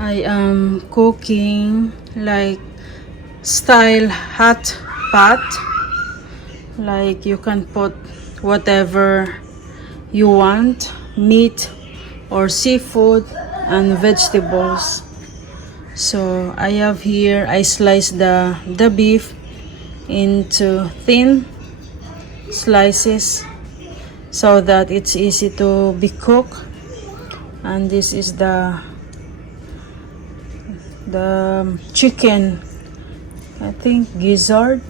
I am cooking like style hot pot. Like you can put whatever you want, meat or seafood and vegetables. So I have here, I sliced the beef into thin slices so that it's easy to be cooked. And this is the chicken, I think gizzard.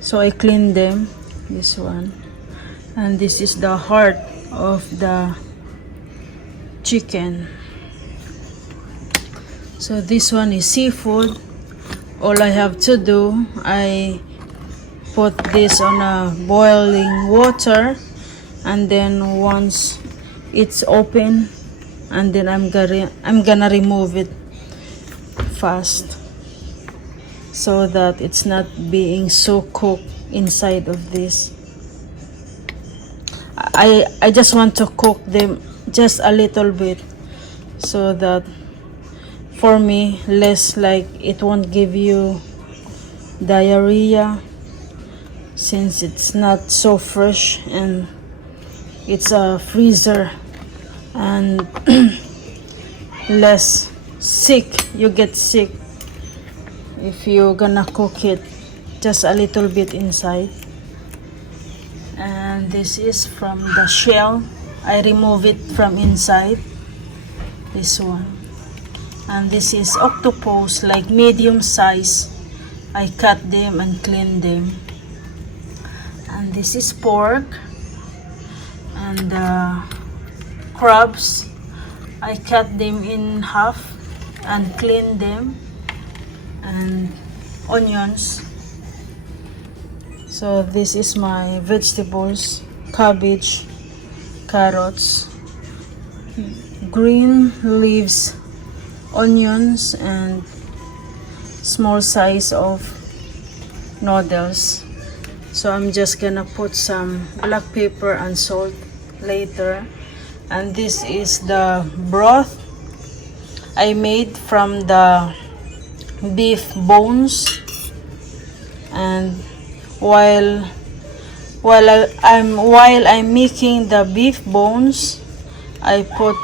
So I cleaned them, this one. And this is the heart of the chicken. So this one is seafood. All I have to do, I put this on a boiling water, and then once it's open, and then I'm gonna remove it fast so that it's not being so cooked inside of this. I just want to cook them just a little bit so that for me less, like it won't give you diarrhea since it's not so fresh and it's a freezer, and less sick, you get sick if you're gonna cook it just a little bit inside. And this is from the shell, I remove it from inside, this one. And this is octopus, like medium size, I cut them and clean them. And this is pork, and crabs, I cut them in half and clean them, and onions. So this is my vegetables: cabbage, carrots, green leaves, onions, and small size of noodles. So I'm just gonna put some black pepper and salt later. And this is the broth I made from the beef bones. And while I'm making the beef bones, I put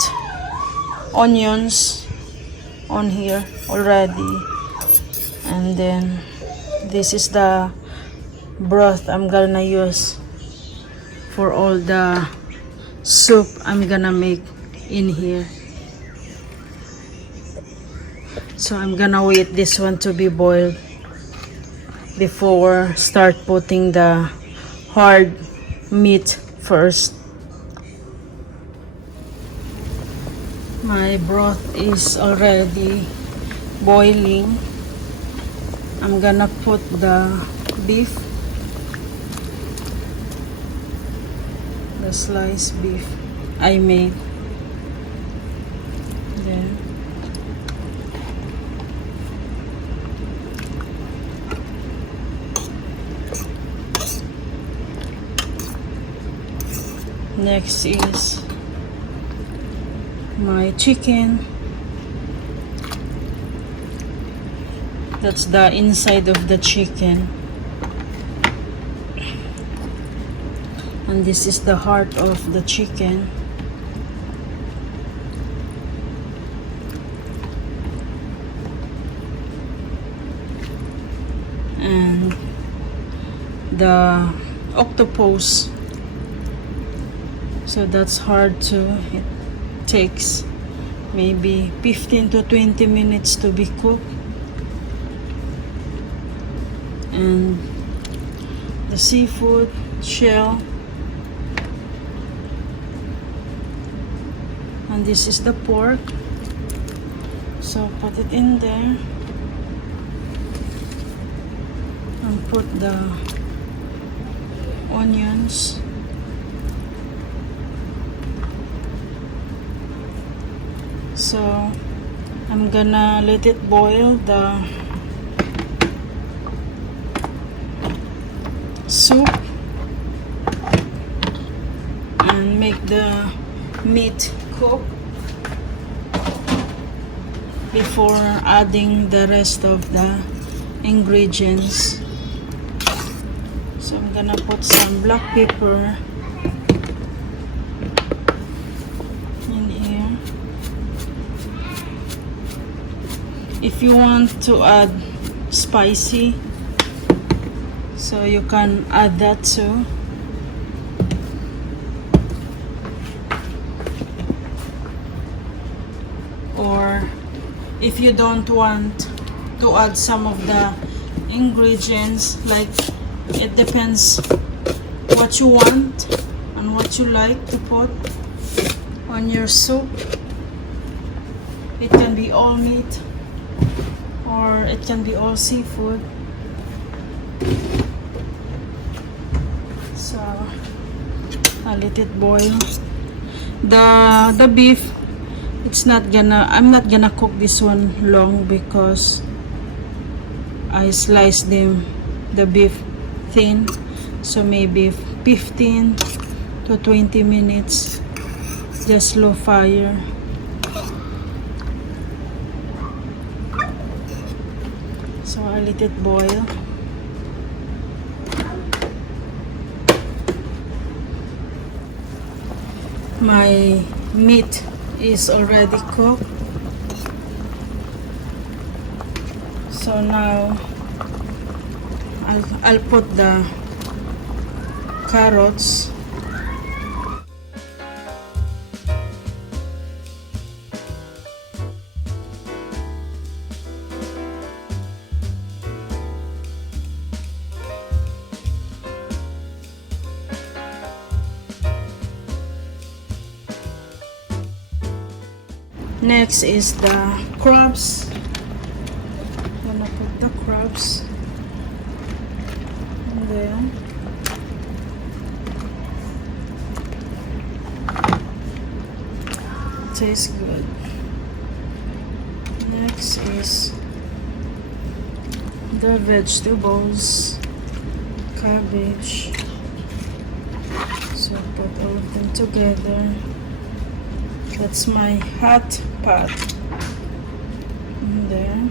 onions on here already. And then this is the broth I'm gonna use for all the soup I'm gonna make in here. So I'm gonna wait this one to be boiled before start putting the hard meat first. My broth is already boiling. I'm gonna put the beef, the sliced beef I made there. Next is my chicken. That's the inside of the chicken. And this is the heart of the chicken. And the octopus. So that's hard too. It takes maybe 15 to 20 minutes to be cooked. And the seafood shell. And this is the pork. So put it in there. And put the onions. So I'm gonna let it boil, the soup, and make the meat cook. before adding the rest of the ingredients. So I'm gonna put some black pepper in here. If you want to add spicy, so you can add that too. Or if you don't want to add some of the ingredients, like, it depends what you want and what you like to put on your soup. It can be all meat or it can be all seafood. So I'll let it boil. The beef, I'm not gonna cook this one long because I sliced the beef thin, so maybe 15 to 20 minutes, just low fire. So I let it boil. My meat is already cooked. So now I'll put the carrots. Next is the crabs. I'm gonna put the crabs in there. Tastes good. Next is the vegetables, cabbage. So put all of them together. That's my hot pot in there.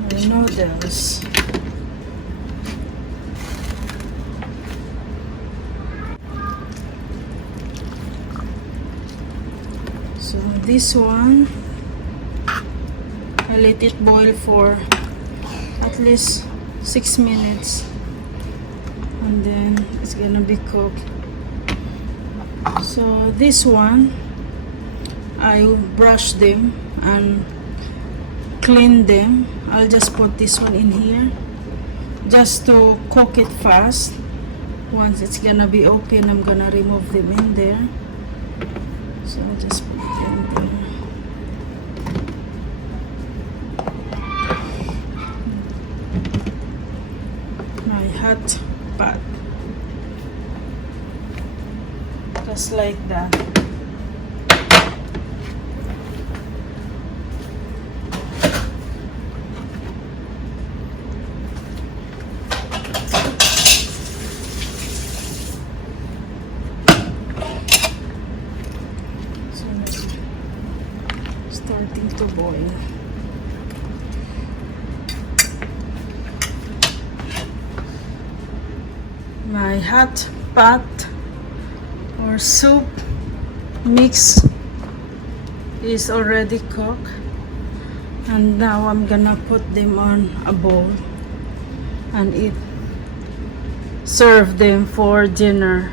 My noodles. So this one, I let it boil for at least 6 minutes and then it's gonna be cooked. So this one, I brush them and clean them. I'll just put this one in here just to cook it fast. Once it's gonna be open, I'm gonna remove them in there. So I'll just put it in there. My hot pot. Just like that. Starting to boil. My hot pot or soup mix is already cooked, and now I'm gonna put them on a bowl and serve them for dinner.